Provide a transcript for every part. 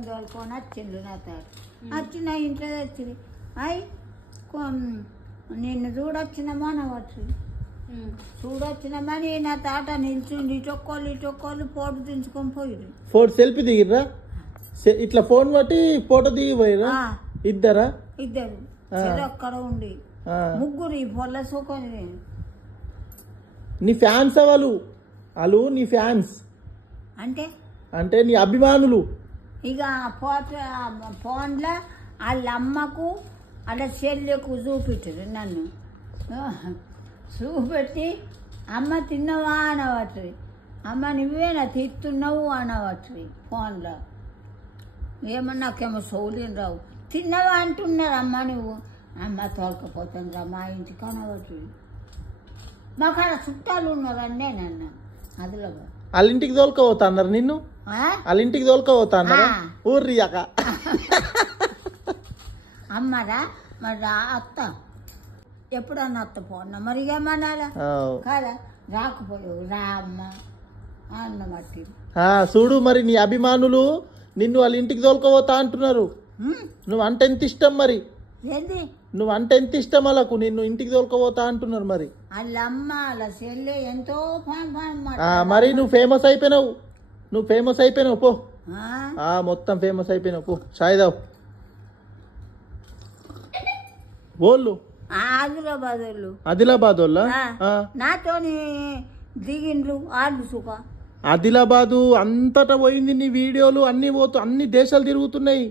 దోలుకొని వచ్చిండు నా తాడు వచ్చి నా ఇంట్లో వచ్చింది అయి నిన్ను చూడొచ్చినమా అనవచ్చు చూడొచ్చినామని నా తాట నిల్చుండి ఇటొక్కళ్ళు ఫోటో దించుకొని పోయిరు. ఫోటో సెల్ఫీ దిగిర్రా? ఇట్లా ఫోన్ బట్టి ఫోటో దిగి పోయిరా? ఇద్దరు అక్కడ ఉండి ముగ్గురు ఈ పొల్ల సూకొని. నీ ఫ్యాన్స్ వాళ్ళు నీ ఫ్యాన్స్ అంటే నీ అభిమానులు. ఇక ఫోన్లో వాళ్ళ అమ్మకు వాళ్ళ చెల్లెకు చూపెట్టారు. నన్ను చూపెట్టి అమ్మ తిన్నావా అనవచ్చు, అమ్మ నువ్వేనా తిస్తున్నావు అనవచ్చు ఫోన్లో. ఏమన్నా నాకేమో సౌలిని రావు. తిన్నావా అంటున్నారు. అమ్మ నువ్వు అమ్మ తోలకపోతుందిరా మా ఇంటికి అనవచ్చు. మాకు అక్కడ చుట్టాలు ఉన్నారని నేను అదిలో వాళ్ళ ఇంటికి తోలుకపోతా అన్నారు నిన్ను. వాళ్ళ ఇంటికి తోలుకపోతా అన్నారు ఊర్రియాక. అమ్మరా మరి అత్త ఎప్పుడన్నా అత్త పోన్నా మరి ఏమనాలా కదా. రాకపోయావు రా అమ్మ అన్నమట్టి. చూడు మరి నీ అభిమానులు నిన్ను వాళ్ళ ఇంటికి తోలుకపోతా అంటున్నారు. నువ్వు అంటే ఎంత ఇష్టం మరి? ఏంది నువ్వు అంటే ఎంత ఇష్టం వాళ్ళకు? నిన్ను ఇంటికి తోలుకపోతా అంటున్నారు. మరి వాళ్ళ అమ్మ వాళ్ళ చెల్లె ఎంతో మరి నువ్వు ఫేమస్ అయిపోయినావు పో. మొత్తం ఫేమస్ అయిపోయినావు పో. సాయిదావు వాళ్ళు ఆదిలాబాద్ వాళ్ళ నాతో దిగిండ్రు వాళ్ళు సుఖ. ఆదిలాబాదు అంతటా పోయింది నీ వీడియోలు అన్ని అన్ని దేశాలు తిరుగుతున్నాయి.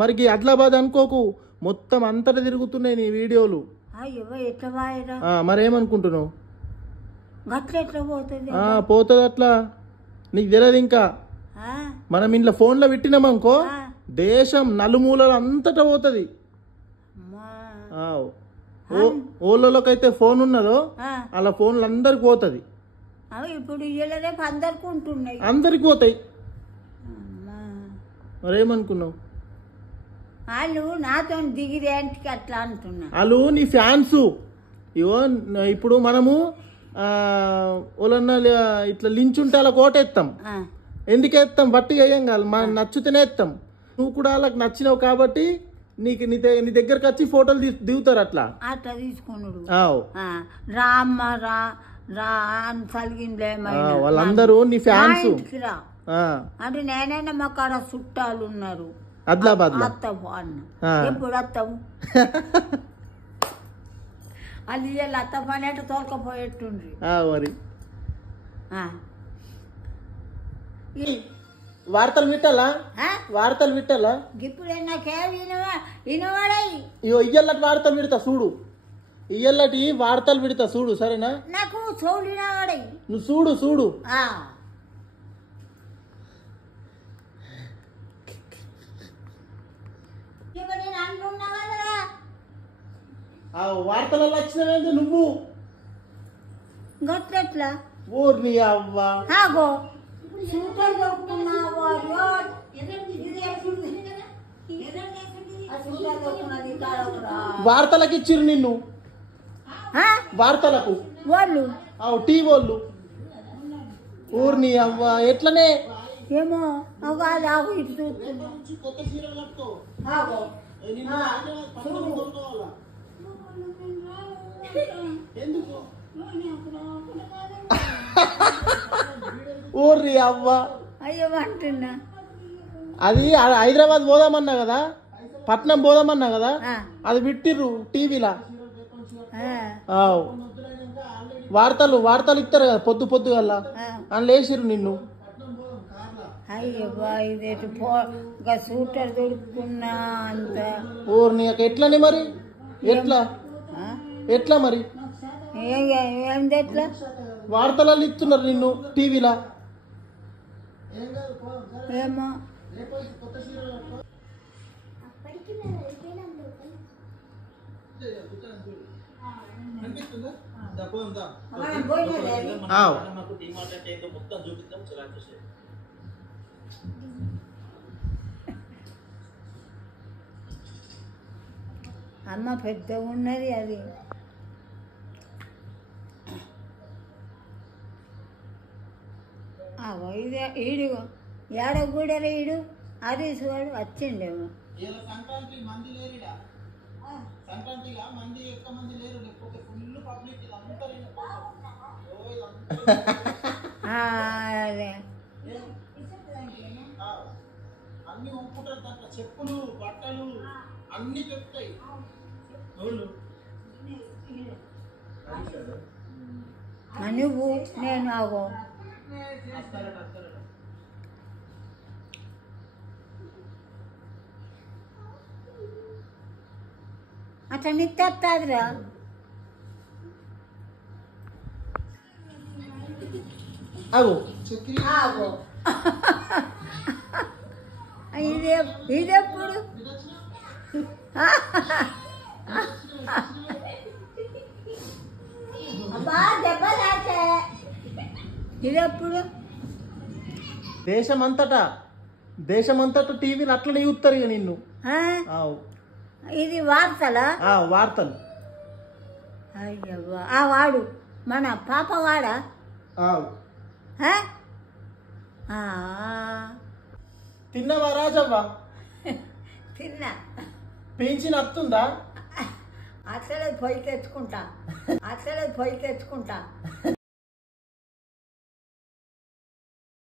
మరి ఆదిలాబాద్ అనుకోకు, మొత్తం అంతటా తిరుగుతున్నాయి నీ వీడియోలు. మరేమనుకుంటున్నావు? పోతుంది అట్లా నీకు తెలియదు. ఇంకా మనం ఇంట్లో ఫోన్లో పెట్టినామనుకో దేశం నలుమూలలు అంతటా పోతుంది. ఓళ్ళకైతే ఫోన్ ఉన్నదో అలా ఫోన్లు అందరికి పోతుంది. ఇప్పుడు అందరికి పోతాయి. మరేమనుకున్నావు? వాళ్ళు నాతో దిగిరేంటికి అట్లా అంటున్నా. వాళ్ళు నీ ఫ్యాన్స్. ఇవో ఇప్పుడు మనము వాళ్ళన్నా ఇట్లా లించుంటే అలా కోటేస్తాం. ఎందుకేస్తాం? బట్టిగా వేయం కాదు, మనం నచ్చుతూనే ఎత్తాం. నువ్వు కూడా వాళ్ళకి నచ్చినావు కాబట్టి నీకు నీ దగ్గరకు వచ్చి ఫోటోలు దిగుతారు. అట్లా తీసుకున్నాడు రామ్మ రా అని కలిగిందే వాళ్ళందరూ నీ ఫ్యాన్స్. అంటే నేనైనా మాకు ఆడ చుట్టాలు ఉన్నారు ఆదిలాబాద్. అత్తవు అన్న ఎప్పుడు అత్తవు అది అత్త పని అంటే తోలుకపోయేట్టుండ్రి. మరి వార్తలు విట్టాలా ఇప్పుడు నాకే వినవాడాయి. ఇయ్యల్లటి వార్తలు విడతా చూడు. ఇయ్యల్లటి వార్తలు విడతా చూడు, సరేనా? నాకు చౌలు వినవాడాయి. నువ్వు చూడు. వార్తలలో వచ్చినవేంటి నువ్వు? గట్లెట్లా ఊర్ని అవ్వ వార్తలకు ఇచ్చిరు నిన్ను. వార్తలకు వాళ్ళు టీ వాళ్ళు ఊర్ని అవ్వ ఎట్లనే ఏమో ఊర్రి అవ్వ అయ్యమంటున్నా. అది హైదరాబాద్ పోదామన్నా కదా, పట్నం పోదామన్నా కదా, అది పెట్టిర్రు టీవీలా. వార్తలు ఇస్తారు కదా పొద్దుగల్లా, అని లేచిర్రు నిన్ను. అయ్యబ్బా ఇదేంటి సూటర్ దొరుకుతున్నా అంత ఊరిని ఎట్లని మరి? ఎట్లా మరి? ఏంది ఎట్లా? వార్తలలో ఇస్తున్నారు నిన్ను టీవీలా. ఏమో అమ్మ పెద్దగా ఉన్నది అది. ఈడు ఏడ కూడారా ఈడు హరీష్ వాడు వచ్చిండేమో. ఇలా సంక్రాంతి మంది లేరుడా, సంక్రాంతిగా మంది ఎక్కువ మంది లేరు, లేకపోతే ఫుల్ పబ్లిక్ అదే అన్ని ఒప్పుకుంటారు. దాంట్లో చెప్పులు బట్టలు అన్ని చెప్తాయి. నువ్వు నేను ఆగో అట్లా నిత్తేస్తాదిరా. ఆగో ఆగో ఇదెప్పుడు అబ్బా దెబ్బలాటే ఇదెప్పుడు దేశమంతటా టీవీలు అట్లనే చూస్తారు ఇక నిన్ను. ఇది వార్తలా? వార్తలు. అయ్యవ్వా ఆ వాడు మన పాప వాడా? తిన్నవా రాజవ్వ? తిన్నా. పెంచిన వస్తుందా? అసలే పొయ్యి తెచ్చుకుంటా.